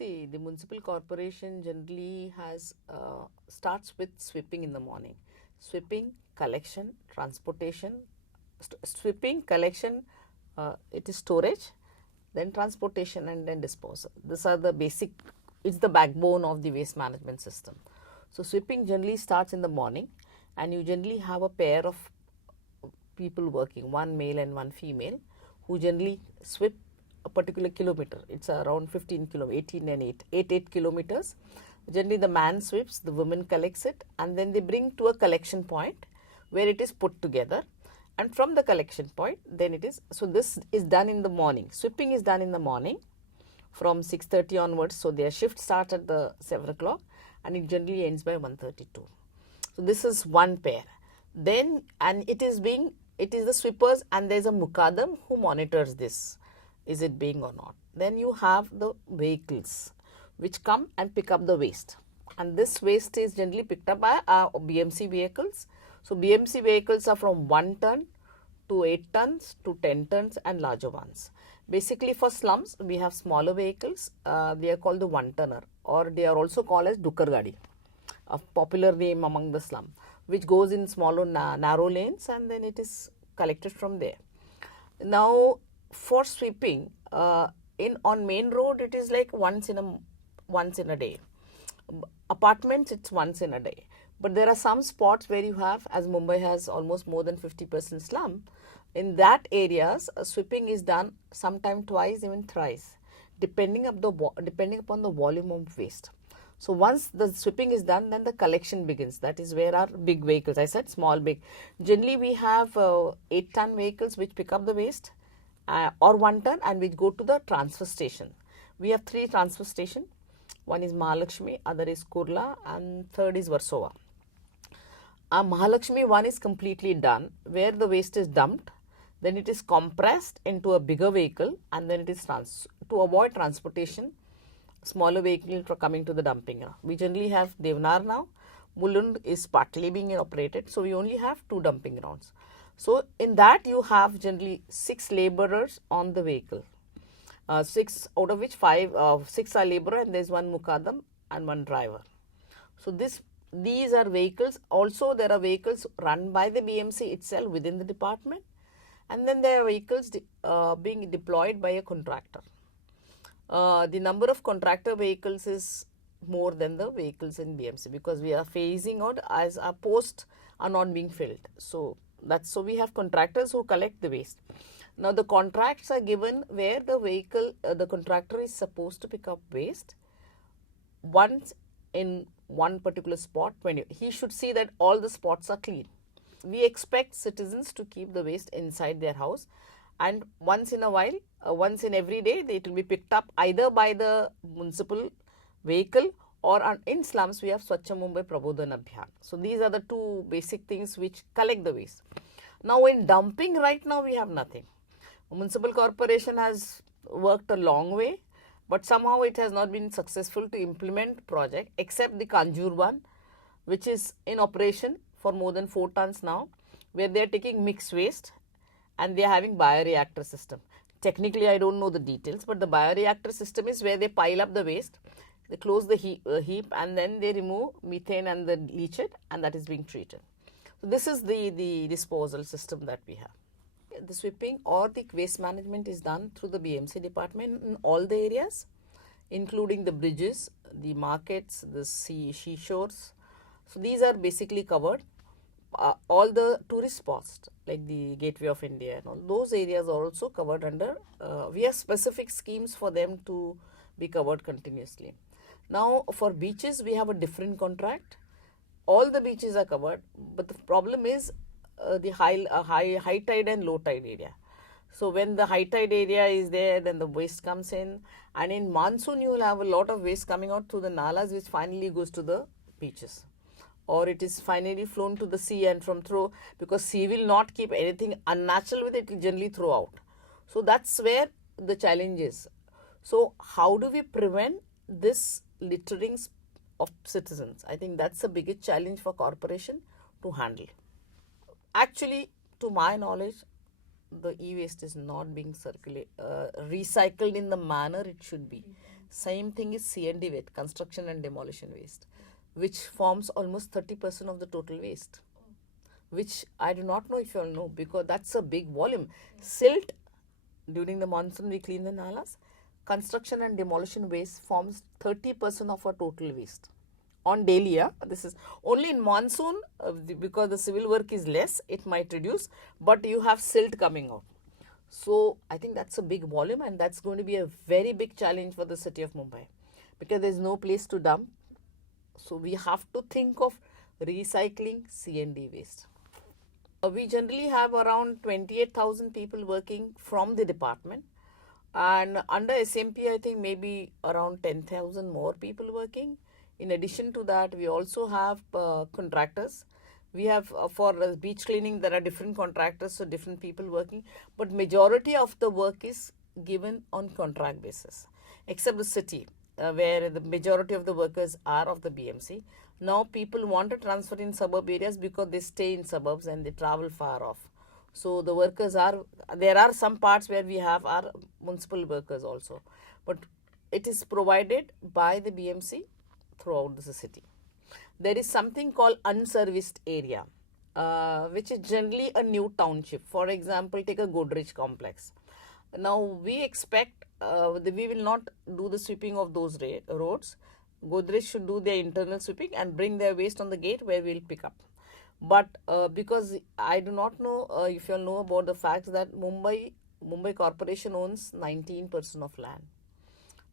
See, the municipal corporation generally has starts with sweeping in the morning. Sweeping, collection, transportation, sweeping, collection, it is storage, then transportation and then disposal. These are the basic, it's the backbone of the waste management system. So sweeping generally starts in the morning, and you generally have a pair of people working, one male and one female, who generally sweep a particular kilometer. It's around 15 kilo, 18 and 8 kilometers. Generally the man sweeps, the woman collects it, and then they bring to a collection point where it is put together. And from the collection point, then it is, so this is done in the morning. Sweeping is done in the morning from 6:30 onwards. So their shift starts at the 7 o'clock and it generally ends by 1:32. So this is one pair. Then, and it is the sweepers, and there's a mukadam who monitors this. Is it being or not? Then you have the vehicles which come and pick up the waste. And this waste is generally picked up by BMC vehicles. So BMC vehicles are from 1 ton to 8 tons to 10 tons and larger ones. Basically for slums, we have smaller vehicles. They are called the 1-tonner, or they are also called as Dukar Gadi, a popular name among the slum, which goes in smaller narrow lanes, and then it is collected from there. Now for sweeping, on main road it is like once in a day. Apartments, it's once in a day. But there are some spots where you have, as Mumbai has almost more than 50% slum, in that areas sweeping is done sometime twice, even thrice, depending upon the volume of waste. So once the sweeping is done, then the collection begins. That is where our big vehicles, I said small, big. Generally we have 8-ton vehicles which pick up the waste, or 1 ton, and which go to the transfer station. We have 3 transfer stations. One is Mahalakshmi, other is Kurla, and third is Versova. Mahalakshmi one is completely done, where the waste is dumped, then it is compressed into a bigger vehicle, and then it is to avoid transportation, smaller vehicle for coming to the dumping. We generally have Devnar now. Mulund is partly being operated, so we only have 2 dumping grounds. So in that you have generally 6 laborers on the vehicle. 6 out of which 6 are laborer, and there is 1 mukadam and 1 driver. So these are vehicles. Also there are vehicles run by the BMC itself within the department, and then there are vehicles being deployed by a contractor. The number of contractor vehicles is more than the vehicles in BMC, because we are phasing out as our posts are not being filled. So we have contractors who collect the waste. Now the contracts are given where the vehicle, the contractor is supposed to pick up waste once in one particular spot. When he should see that all the spots are clean. We expect citizens to keep the waste inside their house, and once in a while, once in every day, it will be picked up either by the municipal vehicle, or in slums we have Swachha Mumbai Prabodhan Abhiyan. So these are the 2 basic things which collect the waste. Now in dumping, right now we have nothing. Municipal corporation has worked a long way, but somehow it has not been successful to implement project, except the Kanjur one, which is in operation for more than 4 tons now, where they are taking mixed waste and they are having bioreactor system. Technically I don't know the details, but the bioreactor system is where they pile up the waste, they close the heap, and then they remove methane and then leach it, and that is being treated. So this is the disposal system that we have. The sweeping or the waste management is done through the BMC department in all the areas, including the bridges, the markets, the seashores. So these are basically covered. All the tourist spots like the Gateway of India and all those areas are also covered under, we have specific schemes for them to be covered continuously. Now for beaches we have a different contract. All the beaches are covered, but the problem is the high tide and low tide area. So when the high tide area is there, then the waste comes in, and in monsoon you will have a lot of waste coming out through the nalas, which finally goes to the beaches, or it is finally flown to the sea, and from through, because sea will not keep anything unnatural with it, it will generally throw out. So that's where the challenge is. So how do we prevent this littering of citizens? I think that's the biggest challenge for corporation to handle. Actually, to my knowledge, the e-waste is not being recycled in the manner it should be. Same thing is C&D waste, construction and demolition waste, which forms almost 30% of the total waste, which I do not know if you all know, because that's a big volume. Silt, during the monsoon we clean the nalas. Construction and demolition waste forms 30% of our total waste on daily. This is only in monsoon, because the civil work is less, it might reduce, but you have silt coming out. So I think that's a big volume, and that's going to be a very big challenge for the city of Mumbai, because there's no place to dump. So we have to think of recycling C&D waste. We generally have around 28,000 people working from the department, and under SMP I think maybe around 10,000 more people working. In addition to that, we also have contractors. We have for beach cleaning there are different contractors, so different people working, but majority of the work is given on contract basis, except the city, where the majority of the workers are of the BMC. Now people want to transfer in suburb areas because they stay in suburbs and they travel far off. So the workers are, there are some parts where we have our municipal workers also, but it is provided by the BMC throughout the city. There is something called unserviced area, which is generally a new township. For example, take a Godrej complex. Now we expect we will not do the sweeping of those roads. Godrej should do their internal sweeping and bring their waste on the gate where we will pick up. But because I do not know if you all know about the fact that Mumbai Corporation owns 19% of land.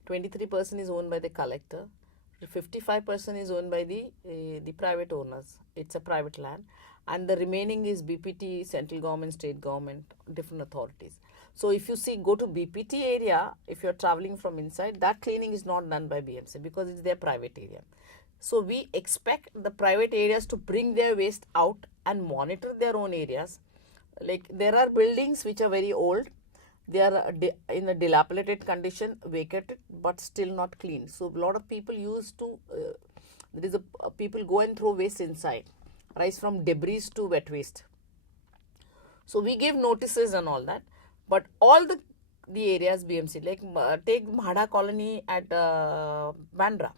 23% is owned by the collector. 55% is owned by the private owners. It's a private land, and the remaining is BPT, central government, state government, different authorities. So if you see, go to BPT area, if you're traveling from inside, that cleaning is not done by BMC because it's their private area. So we expect the private areas to bring their waste out and monitor their own areas. Like there are buildings which are very old, they are in a dilapidated condition, vacated, but still not clean. So a lot of people used to, there is people go and throw waste inside, rise from debris to wet waste. So we give notices and all that, but all the areas BMC, like take Mhada colony at Bandra,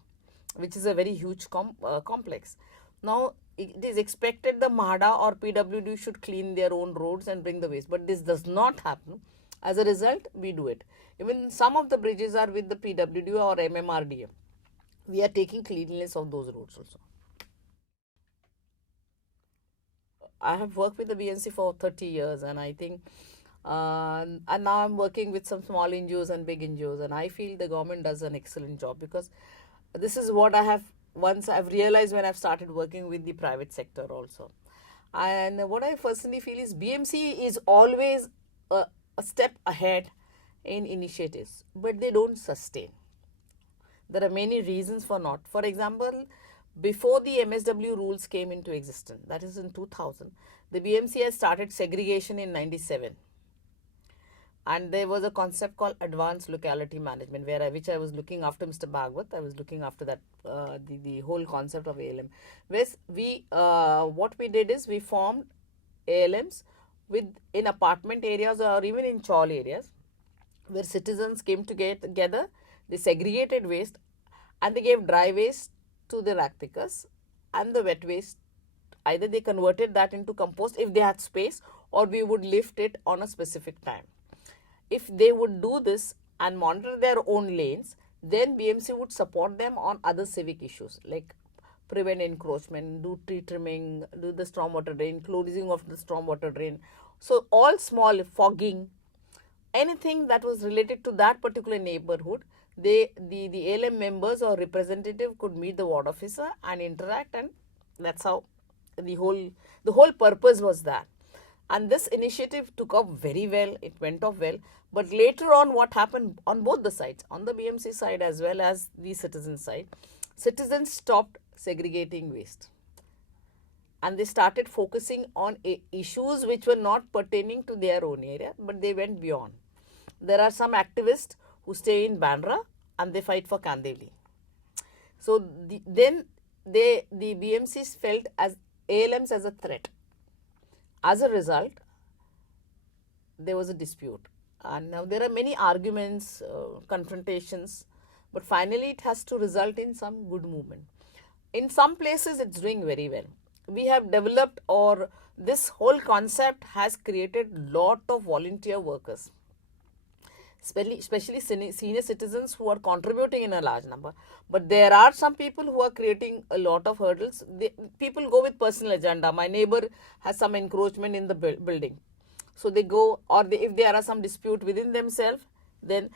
which is a very huge complex. Now it is expected the MHADA or PWD should clean their own roads and bring the waste, but this does not happen. As a result, we do it. Even some of the bridges are with the PWD or MMRDA. We are taking cleanliness of those roads also. I have worked with the BNC for 30 years, and I think and now I'm working with some small NGOs and big NGOs, and I feel the government does an excellent job, because this is what I have once I've realized when I've started working with the private sector also. And what I personally feel is BMC is always a step ahead in initiatives, but they don't sustain. There are many reasons for not. For example, before the MSW rules came into existence, that is in 2000, the BMC has started segregation in 97. And there was a concept called advanced locality management, which I was looking after Mr. Bhagwat. I was looking after that, the whole concept of ALM. Where what we did is we formed ALMs in apartment areas or even in chawl areas, where citizens came together, they segregated waste, and they gave dry waste to the rag pickers, and the wet waste, either they converted that into compost if they had space, or we would lift it on a specific time. If they would do this and monitor their own lanes, then BMC would support them on other civic issues like prevent encroachment, do tree trimming, do the stormwater drain, closing of the stormwater drain. So all small fogging, anything that was related to that particular neighborhood, the ALM members or representative could meet the ward officer and interact, and that's how the whole purpose was that. And this initiative took off very well, it went off well. But later on, what happened on both the sides, on the BMC side as well as the citizen side, citizens stopped segregating waste. And they started focusing on issues which were not pertaining to their own area, but they went beyond. There are some activists who stay in Bandra and they fight for Kandivali. So then the BMCs felt as ALMs as a threat. As a result, there was a dispute, and now there are many arguments, confrontations, but finally it has to result in some good movement. In some places it's doing very well. We have developed, or this whole concept has created lot of volunteer workers, especially senior citizens who are contributing in a large number. But there are some people who are creating a lot of hurdles. People go with personal agenda. My neighbor has some encroachment in the building, so they go, or if there are some dispute within themselves, then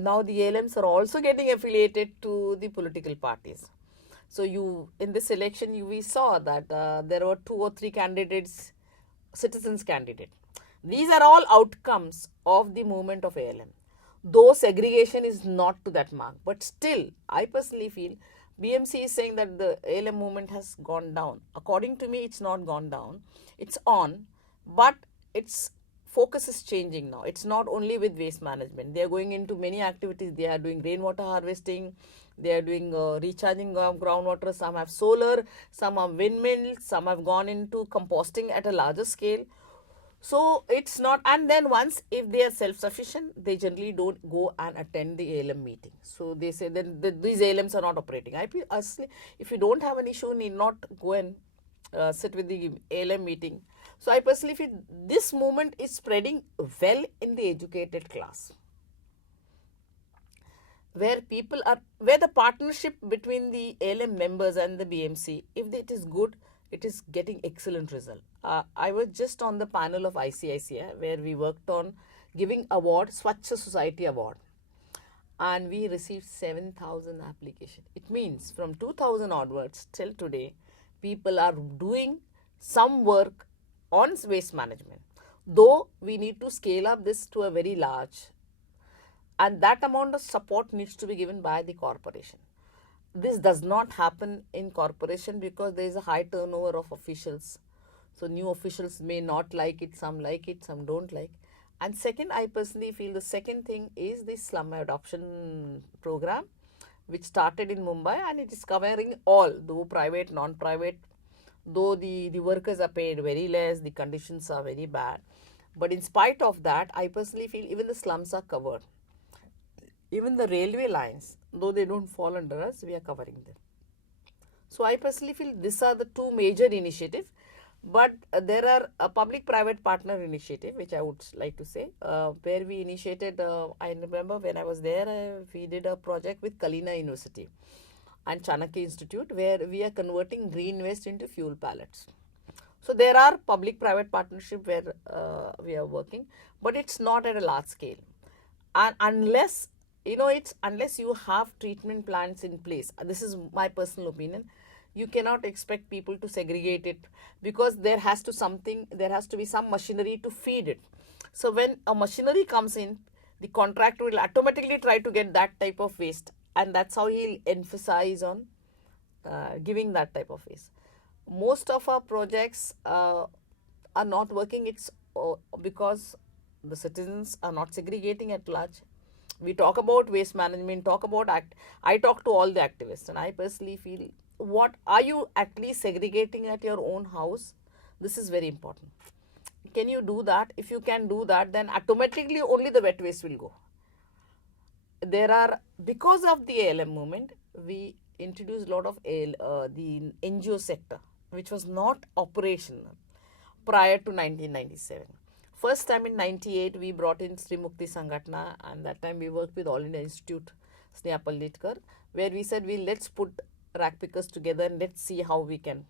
now the ALMs are also getting affiliated to the political parties. So in this election, we saw that there were 2 or 3 candidates, citizens candidate. These are all outcomes of the movement of ALM. Though segregation is not to that mark, but still, I personally feel BMC is saying that the ALM movement has gone down. According to me, it's not gone down. It's on, but its focus is changing now. It's not only with waste management. They are going into many activities. They are doing rainwater harvesting. They are doing recharging groundwater. Some have solar. Some have windmills. Some have gone into composting at a larger scale. So it's not, and then once if they are self-sufficient, they generally don't go and attend the ALM meeting. So they say that these ALMs are not operating. If you don't have an issue, you need not go and sit with the ALM meeting. So I personally feel this movement is spreading well in the educated class, where the partnership between the ALM members and the BMC, if it is good, it is getting excellent result. I was just on the panel of ICICI where we worked on giving award, Swachh Society Award, and we received 7,000 applications. It means from 2000 onwards till today, people are doing some work on waste management. Though we need to scale up this to a very large, and that amount of support needs to be given by the corporation. This does not happen in corporation because there is a high turnover of officials. So new officials may not like it, some don't like. And second, I personally feel the second thing is the slum adoption program, which started in Mumbai, and it is covering all, though private, non-private, though the workers are paid very less, the conditions are very bad. But in spite of that, I personally feel even the slums are covered. Even the railway lines, though they don't fall under us, we are covering them. So I personally feel these are the 2 major initiatives. But there are a public-private partner initiative, which I would like to say, where we initiated, I remember when I was there, we did a project with Kalina University and Chanakya Institute, where we are converting green waste into fuel pallets. So there are public-private partnership where we are working, but it's not at a large scale. And unless you have treatment plants in place, this is my personal opinion, you cannot expect people to segregate it, because there has to be some machinery to feed it. So when a machinery comes in, the contractor will automatically try to get that type of waste, and that's how he'll emphasize on giving that type of waste. Most of our projects are not working. It's because the citizens are not segregating at large. We talk about waste management, I talk to all the activists, and I personally feel, what are you actually segregating at your own house? This is very important. Can you do that? If you can do that, then automatically only the wet waste will go. Because of the ALM movement, we introduced a lot of the NGO sector, which was not operational prior to 1997. First time in 98, we brought in Sri Mukti Sangatna, and that time we worked with All India Institute, Seema Redkar, where we said, let's put rack pickers together and let's see how we can.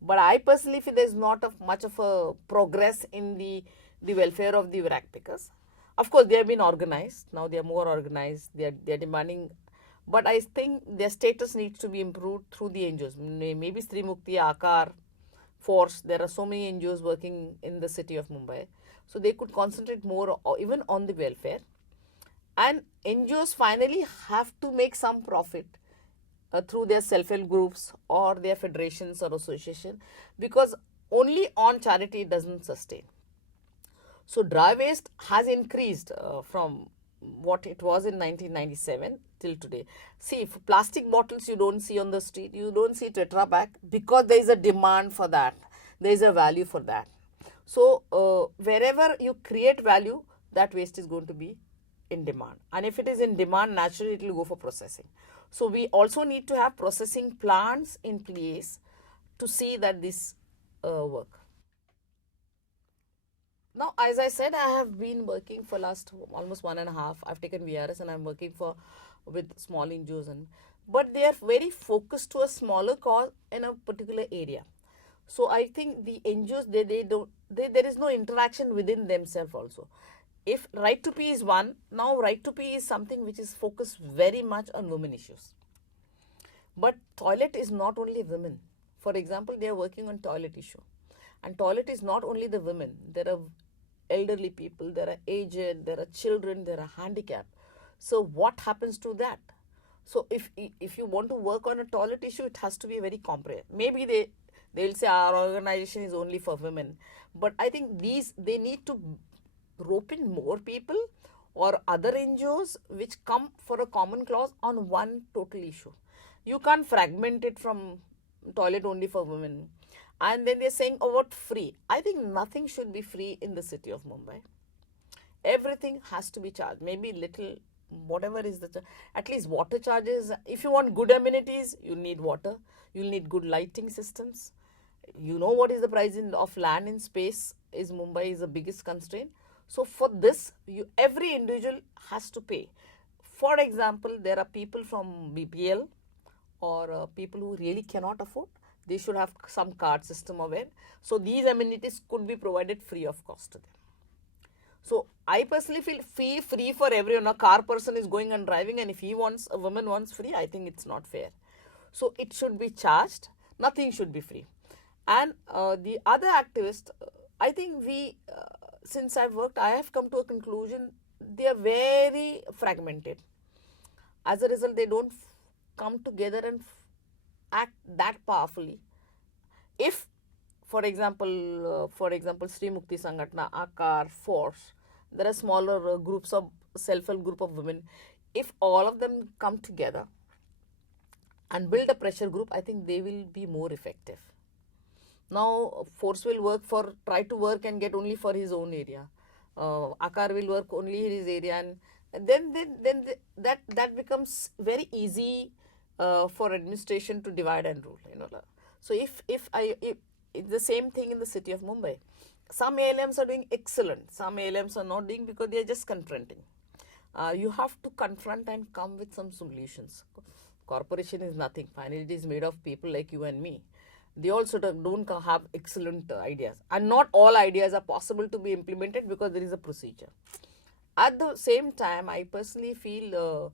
But I personally feel there's not much of a progress in the welfare of the rack pickers. Of course, they have been organized. Now they are more organized. They are demanding. But I think their status needs to be improved through the NGOs. Maybe Sri Mukti, Akar, Force. There are so many NGOs working in the city of Mumbai. So they could concentrate more even on the welfare. And NGOs finally have to make some profit through their self-help groups or their federations or association, because only on charity it doesn't sustain. So dry waste has increased from what it was in 1997 till today. See, for plastic bottles you don't see on the street, you don't see Tetra Pak, because there is a demand for that. There is a value for that. So wherever you create value, that waste is going to be in demand. And if it is in demand, naturally it will go for processing. So we also need to have processing plants in place to see that this work. Now, as I said, I have been working for last almost 1.5. I've taken VRS and I'm working for with small NGOs, but they are very focused to a smaller cause in a particular area. So I think the NGOs they don't there is no interaction within themselves also. If right to pee is one, now right to pee is something which is focused very much on women issues. But toilet is not only women. For example, they are working on toilet issue. And toilet is not only the women. There are elderly people, there are aged, there are children, there are handicapped. So what happens to that? So if you want to work on a toilet issue, it has to be very comprehensive. Maybe they'll say our organization is only for women. But I think they need to rope in more people or other NGOs which come for a common clause on one total issue. You can't fragment it from toilet only for women. And then they're saying, oh, what free? I think nothing should be free in the city of Mumbai. Everything has to be charged. Maybe little, whatever is the, at least water charges. If you want good amenities, you need water. You'll need good lighting systems. You know what is the price of land in space is Mumbai is the biggest constraint. So for this, every individual has to pay. For example, there are people from BPL or people who really cannot afford. They should have some card system aware. So these amenities could be provided free of cost to them. So I personally feel free for everyone. A car person is going and driving, and if a woman wants free, I think it's not fair. So it should be charged. Nothing should be free. And the other activists, I think since I've worked, I have come to a conclusion, they are very fragmented. As a result, they don't come together and act that powerfully. If, for example, Sri Mukti Sangatna, Akar, Force, there are smaller groups of self-help group of women. If all of them come together and build a pressure group, I think they will be more effective. Now, Force will try to work and get only for his own area. Akar will work only in his area, and then that becomes very easy for administration to divide and rule. So if it's the same thing in the city of Mumbai. Some ALMs are doing excellent. Some ALMs are not doing because they are just confronting. You have to confront and come with some solutions. Corporation is nothing. Finally, it is made of people like you and me. They also don't have excellent ideas. And not all ideas are possible to be implemented because there is a procedure. At the same time, I personally feel,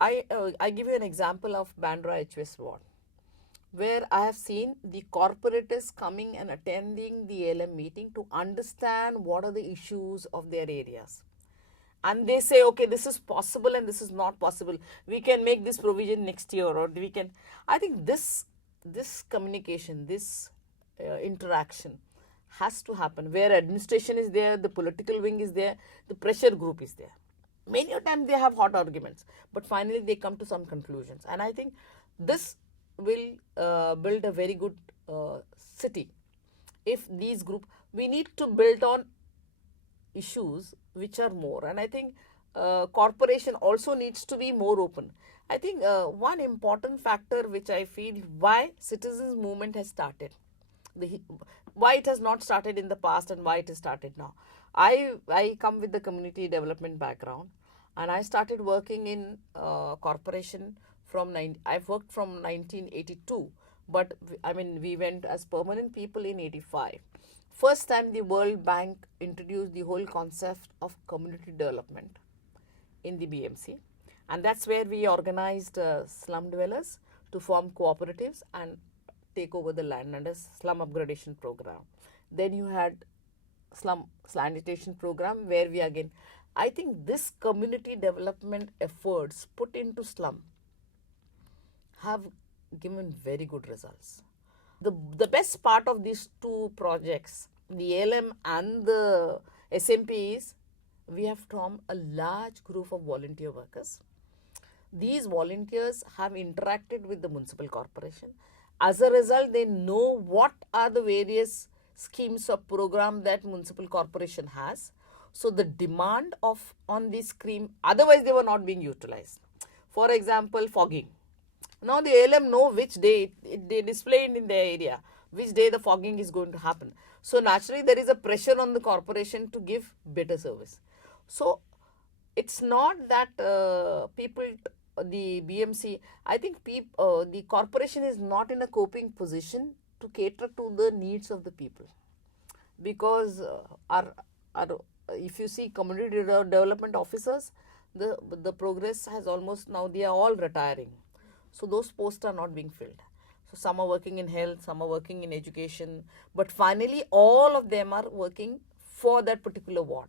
I give you an example of Bandra HVS ward, where I have seen the corporators coming and attending the ALM meeting to understand what are the issues of their areas. And they say, okay, this is possible and this is not possible. We can make this provision next year, or we can. I think this communication, this interaction has to happen where administration is there, the political wing is there, the pressure group is there. Many of times they have hot arguments, but finally they come to some conclusions. And I think this will build a very good city. If these group, we need to build on issues which are more. And I think corporation also needs to be more open. I think one important factor which I feel why citizens movement has started, why it has not started in the past and why it has started now. I come with the community development background, and I started working in corporation I've worked from 1982, but we went as permanent people in 85. First time the World Bank introduced the whole concept of community development in the BMC. And that's where we organized slum dwellers to form cooperatives and take over the land under slum upgradation program. Then you had slum sanitation program where we again, I think this community development efforts put into slum have given very good results. The best part of these two projects, the ALM and the SMP, is we have formed a large group of volunteer workers. These volunteers have interacted with the municipal corporation. As a result, they know what are the various schemes or program that municipal corporation has. So the demand of on this cream, otherwise they were not being utilized. For example, fogging. Now the ALM know which day they display it in their area, which day the fogging is going to happen. So naturally there is a pressure on the corporation to give better service. So it's not that the BMC, I think the corporation is not in a coping position to cater to the needs of the people, because our if you see community development officers, the progress has almost, now they are all retiring, so those posts are not being filled. So some are working in health, some are working in education, but finally all of them are working for that particular ward.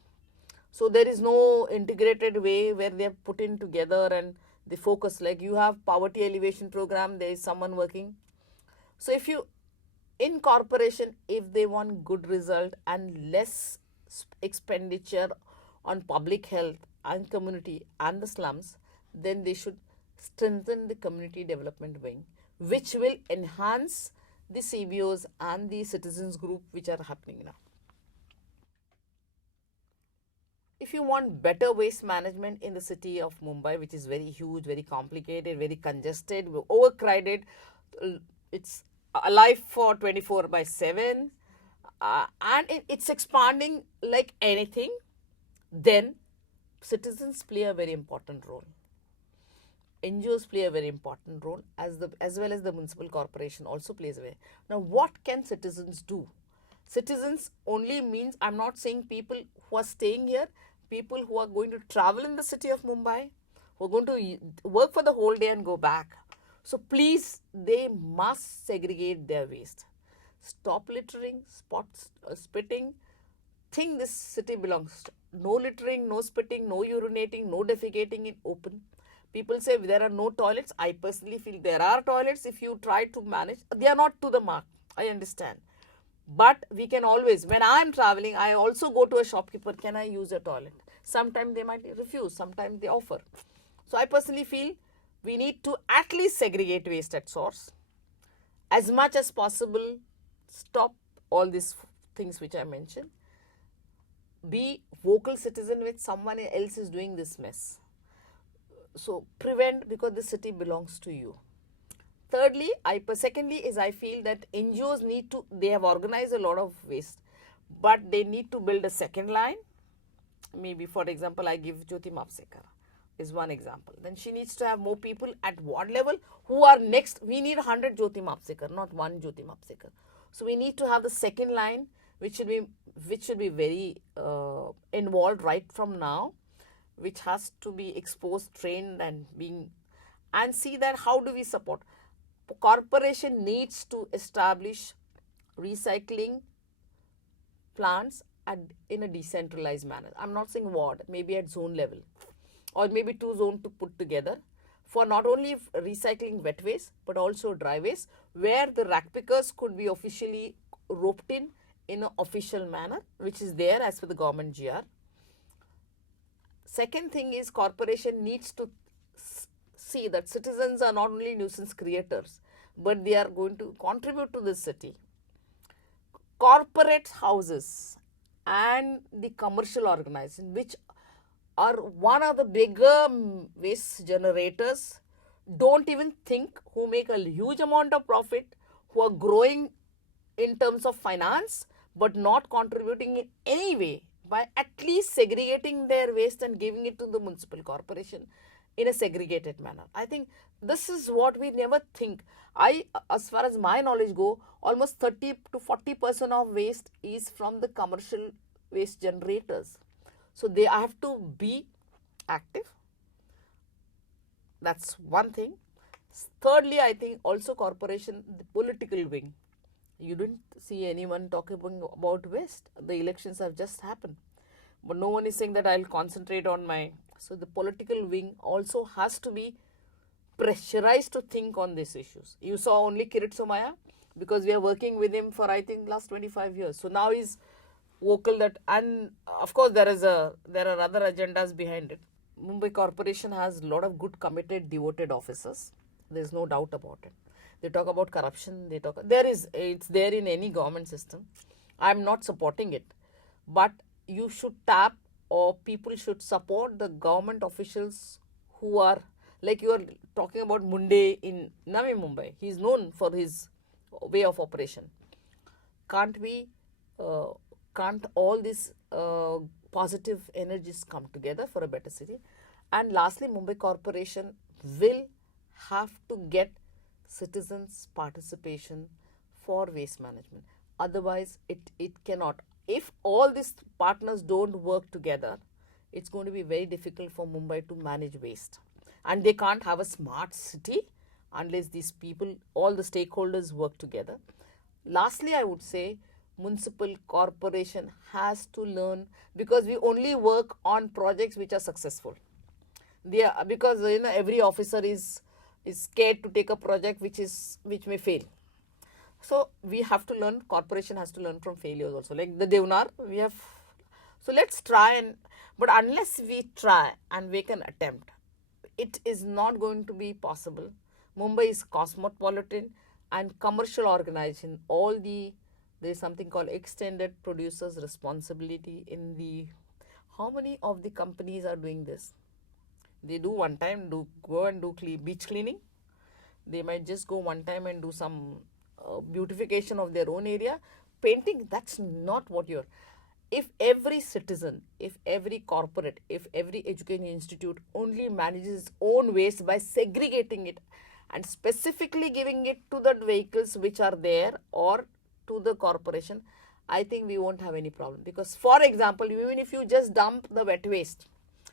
So there is no integrated way where they are put in together and they focus. Like you have poverty alleviation program, there is someone working. So if you, in corporation, if they want good result and less expenditure on public health and community and the slums, then they should strengthen the community development wing, which will enhance the CBOs and the citizens group which are happening now. If you want better waste management in the city of Mumbai, which is very huge, very complicated, very congested, overcrowded, it's alive for 24 by 7, and it's expanding like anything, then citizens play a very important role. NGOs play a very important role, as well as the municipal corporation also plays a way. Now, what can citizens do? Citizens only means, I'm not saying people who are staying here, people who are going to travel in the city of Mumbai, who are going to work for the whole day and go back. So please, they must segregate their waste. Stop littering, spitting. Think this city belongs to. No littering, no spitting, no urinating, no defecating in open. People say there are no toilets. I personally feel there are toilets if you try to manage. They are not to the mark. I understand. But we can always, when I am traveling, I also go to a shopkeeper, can I use a toilet? Sometimes they might refuse, sometimes they offer. So I personally feel we need to at least segregate waste at source. As much as possible, stop all these things which I mentioned. Be vocal citizen when someone else is doing this mess. So prevent, because the city belongs to you. Thirdly, secondly is I feel that NGOs need to, they have organized a lot of waste, but they need to build a second line. Maybe, for example, I give Jyoti Mapsekar is one example. Then she needs to have more people at ward level who are next. We need 100 Jyoti Mapsekar, not one Jyoti Mapsekar. So we need to have the second line, which should be very involved right from now, which has to be exposed, trained, and see that how do we support. Corporation needs to establish recycling plants in a decentralized manner. I'm not saying ward, maybe at zone level, or maybe 2 zones to put together for not only recycling wet waste but also dry waste, where the rack pickers could be officially roped in an official manner, which is there as per the government GR. Second thing is, corporation needs to see that citizens are not only nuisance creators, but they are going to contribute to this city. Corporate houses and the commercial organization, which are one of the bigger waste generators, don't even think, who make a huge amount of profit, who are growing in terms of finance, but not contributing in any way by at least segregating their waste and giving it to the municipal corporation in a segregated manner. I think this is what we never think. As far as my knowledge go, almost 30 to 40% of waste is from the commercial waste generators. So they have to be active. That's one thing. Thirdly, I think also corporation, the political wing. You didn't see anyone talking about waste. The elections have just happened. But no one is saying that I'll concentrate on my... So the political wing also has to be pressurized to think on these issues. You saw only Kirit Somaya because we are working with him for, I think, last 25 years. So now he's vocal that, and of course there are other agendas behind it. Mumbai Corporation has a lot of good, committed, devoted officers. There's no doubt about it. They talk about corruption. It's there in any government system. I'm not supporting it, but you should tap or people should support the government officials who are, like you are talking about Munde in Navi Mumbai. He is known for his way of operation. Can't we, uh, can't all these positive energies come together for a better city? And lastly, Mumbai Corporation will have to get citizens' participation for waste management. Otherwise, it cannot. If all these partners don't work together, it's going to be very difficult for Mumbai to manage waste. And they can't have a smart city unless these people, all the stakeholders work together. Lastly, I would say municipal corporation has to learn, because we only work on projects which are successful. Because every officer is scared to take a project which may fail. So we have to learn, corporation has to learn from failures also. Like the Devnar, we have. So let's try but unless we try and make an attempt, it is not going to be possible. Mumbai is cosmopolitan and commercial organization. There is something called extended producers responsibility in the. How many of the companies are doing this? They do one time, go and do beach cleaning. They might just go one time and do some beautification of their own area. Painting, that's not what you're. If every citizen, if every corporate, if every education institute only manages its own waste by segregating it and specifically giving it to the vehicles which are there or to the corporation, I think we won't have any problem. Because, for example, even if you just dump the wet waste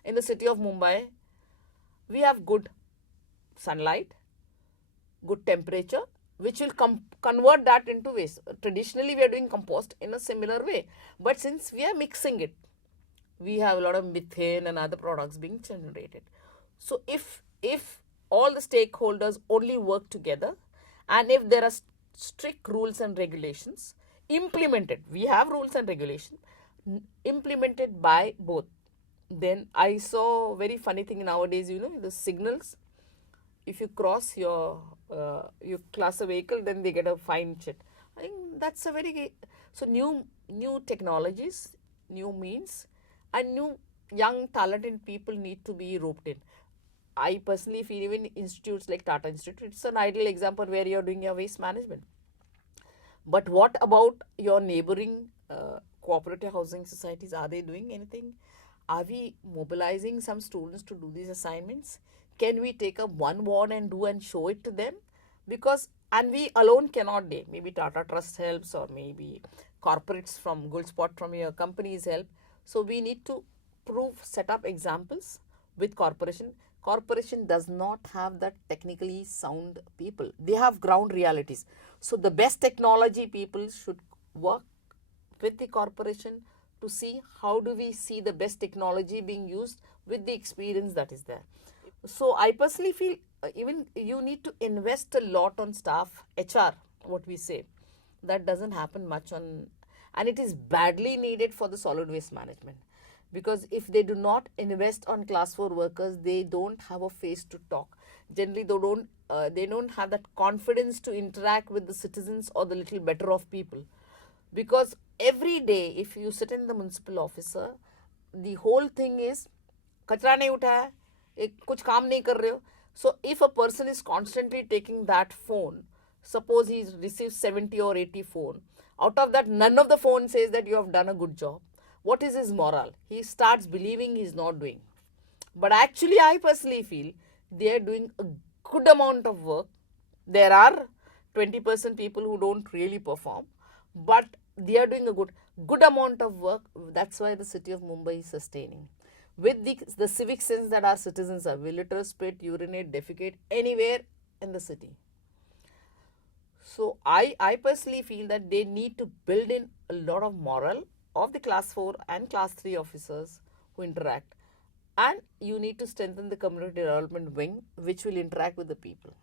in the city of Mumbai, we have good sunlight, good temperature, which will convert that into waste. Traditionally, we are doing compost in a similar way. But since we are mixing it, we have a lot of methane and other products being generated. So if all the stakeholders only work together, and if there are strict rules and regulations implemented, we have rules and regulations implemented by both. Then I saw a very funny thing nowadays, the signals. If you cross you class a vehicle, then they get a fine check. I think that's a very, so new technologies, new means, and new young talented people need to be roped in. I personally feel even institutes like Tata Institute, it's an ideal example where you're doing your waste management. But what about your neighboring cooperative housing societies? Are they doing anything? Are we mobilizing some students to do these assignments? Can we take up one ward and show it to them? Because, and we alone cannot do. Maybe Tata Trust helps, or maybe corporates from Gold Spot from your companies help. So we need to set up examples with corporation. Corporation does not have that technically sound people. They have ground realities. So the best technology people should work with the corporation to see how do we see the best technology being used with the experience that is there. So I personally feel even you need to invest a lot on staff, HR, what we say. That doesn't happen much on, and it is badly needed for the solid waste management. Because if they do not invest on class 4 workers, they don't have a face to talk. Generally, they don't have that confidence to interact with the citizens or the little better off people. Because every day, if you sit in the municipal officer, the whole thing is, kachra nahi uthaya, kuch kaam nahi kar rahe ho. So if a person is constantly taking that phone, suppose he receives 70 or 80 phone, out of that, none of the phone says that you have done a good job. What is his moral? He starts believing he's not doing. But actually, I personally feel they are doing a good amount of work. There are 20% people who don't really perform, but they are doing a good amount of work. That's why the city of Mumbai is sustaining. With the civic sense that our citizens have, we litter, spit, urinate, defecate anywhere in the city. So I personally feel that they need to build in a lot of moral of the class 4 and class 3 officers who interact. And you need to strengthen the community development wing, which will interact with the people.